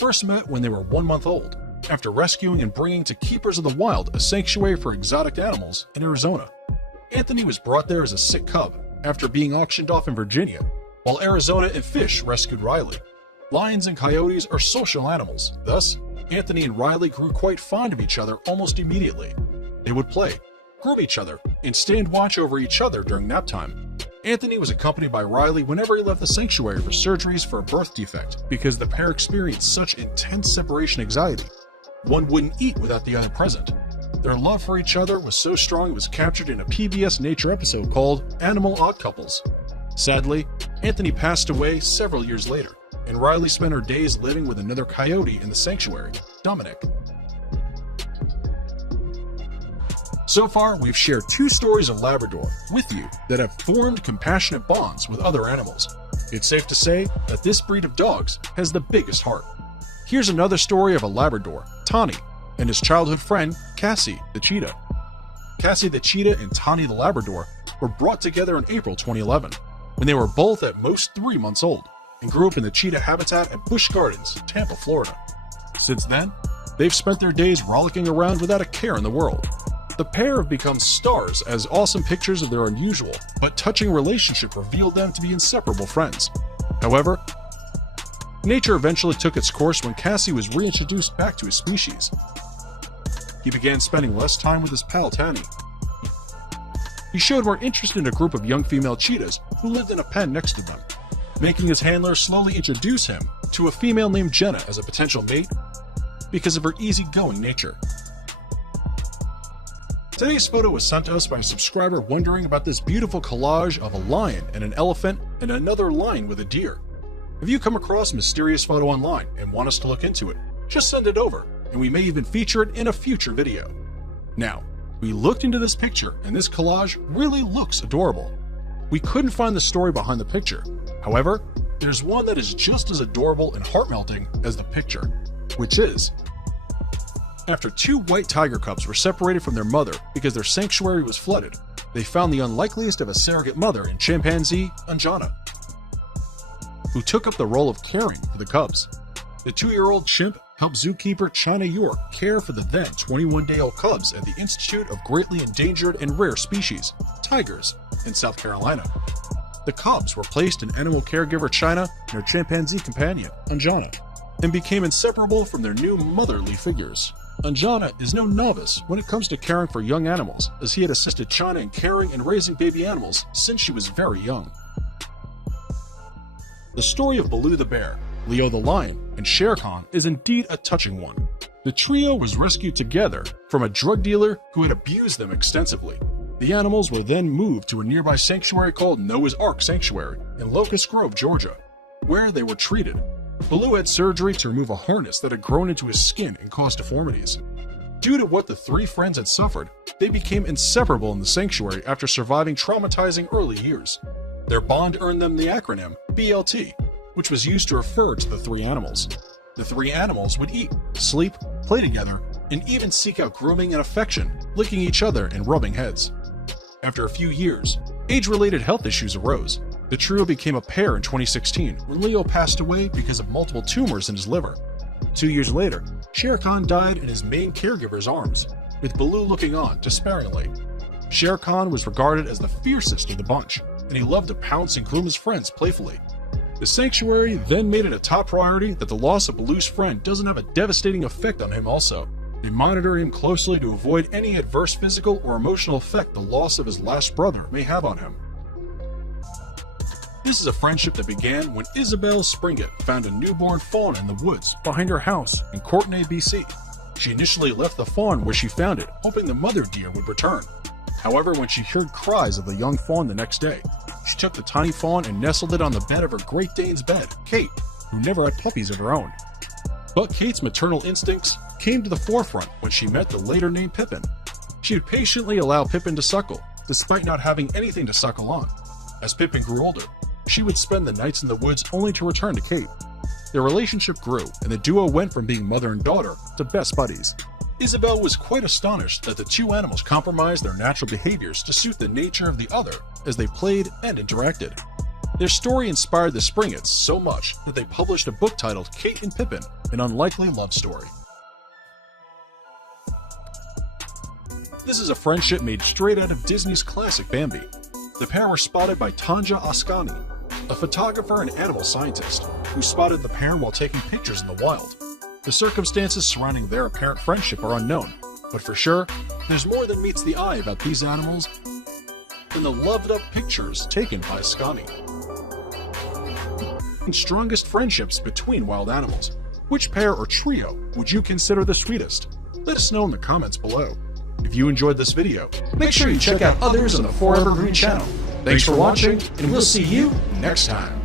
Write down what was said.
first met when they were 1 month old, after rescuing and bringing to Keepers of the Wild, a sanctuary for exotic animals in Arizona. Anthony was brought there as a sick cub after being auctioned off in Virginia, while Arizona and Fish rescued Riley. Lions and coyotes are social animals, thus, Anthony and Riley grew quite fond of each other almost immediately. They would play, groom each other, and stand watch over each other during nap time. Anthony was accompanied by Riley whenever he left the sanctuary for surgeries for a birth defect because the pair experienced such intense separation anxiety. One wouldn't eat without the other present. Their love for each other was so strong it was captured in a PBS Nature episode called Animal Odd Couples. Sadly, Anthony passed away several years later, and Riley spent her days living with another coyote in the sanctuary, Dominic. So far, we've shared 2 stories of Labrador with you that have formed compassionate bonds with other animals. It's safe to say that this breed of dogs has the biggest heart. Here's another story of a Labrador, Tawny, and his childhood friend, Cassie the cheetah. Cassie the cheetah and Tawny the Labrador were brought together in April 2011, when they were both at most 3 months old, and grew up in the cheetah habitat at Busch Gardens, Tampa, Florida. Since then, they've spent their days rollicking around without a care in the world. The pair have become stars as awesome pictures of their unusual but touching relationship revealed them to be inseparable friends. However, nature eventually took its course when Cassie was reintroduced back to his species. He began spending less time with his pal Tanny. He showed more interest in a group of young female cheetahs who lived in a pen next to them, making his handler slowly introduce him to a female named Jenna as a potential mate because of her easygoing nature. Today's photo was sent to us by a subscriber wondering about this beautiful collage of a lion and an elephant and another lion with a deer. If you come across a mysterious photo online and want us to look into it, just send it over, and we may even feature it in a future video. Now, we looked into this picture, and this collage really looks adorable. We couldn't find the story behind the picture. However, there's one that is just as adorable and heart-melting as the picture, which is after 2 white tiger cubs were separated from their mother because their sanctuary was flooded, they found the unlikeliest of a surrogate mother in chimpanzee Anjana, who took up the role of caring for the cubs. The 2-year-old chimp helped zookeeper China York care for the then 21-day-old cubs at the Institute of Greatly Endangered and Rare Species, Tigers, in South Carolina. The cubs were placed in animal caregiver China and her chimpanzee companion, Anjana, and became inseparable from their new motherly figures. Anjana is no novice when it comes to caring for young animals, as he had assisted China in caring and raising baby animals since she was very young. The story of Baloo the bear, Leo the lion, and Shere Khan is indeed a touching one. The trio was rescued together from a drug dealer who had abused them extensively. The animals were then moved to a nearby sanctuary called Noah's Ark Sanctuary in Locust Grove, Georgia, where they were treated. Baloo had surgery to remove a harness that had grown into his skin and caused deformities. Due to what the 3 friends had suffered, they became inseparable in the sanctuary after surviving traumatizing early years. Their bond earned them the acronym BLT, which was used to refer to the 3 animals. The 3 animals would eat, sleep, play together, and even seek out grooming and affection, licking each other and rubbing heads. After a few years, age-related health issues arose. The trio became a pair in 2016 when Leo passed away because of multiple tumors in his liver. 2 years later, Shere Khan died in his main caregiver's arms, with Baloo looking on despairingly. Shere Khan was regarded as the fiercest of the bunch, and he loved to pounce and groom his friends playfully. The sanctuary then made it a top priority that the loss of Baloo's friend doesn't have a devastating effect on him also. They monitor him closely to avoid any adverse physical or emotional effect the loss of his last brother may have on him. This is a friendship that began when Isabel Springett found a newborn fawn in the woods behind her house in Courtenay, BC. She initially left the fawn where she found it, hoping the mother deer would return. However, when she heard cries of the young fawn the next day, she took the tiny fawn and nestled it on the bed of her Great Dane's bed, Kate, who never had puppies of her own. But Kate's maternal instincts came to the forefront when she met the later named Pippin. She would patiently allow Pippin to suckle, despite not having anything to suckle on. As Pippin grew older, she would spend the nights in the woods only to return to Kate. Their relationship grew, and the duo went from being mother and daughter to best buddies. Isabel was quite astonished that the 2 animals compromised their natural behaviors to suit the nature of the other as they played and interacted. Their story inspired the Springets so much that they published a book titled Kate and Pippin, an Unlikely Love Story. This is a friendship made straight out of Disney's classic Bambi. The pair were spotted by Tanja Ascani, a photographer and animal scientist, who spotted the pair while taking pictures in the wild. The circumstances surrounding their apparent friendship are unknown, but for sure, there's more than meets the eye about these animals than the loved-up pictures taken by Ascani. Strongest friendships between wild animals. Which pair or trio would you consider the sweetest? Let us know in the comments below. If you enjoyed this video, make sure you check out others on the Forever Green channel. Thanks for watching, and we'll see you next time.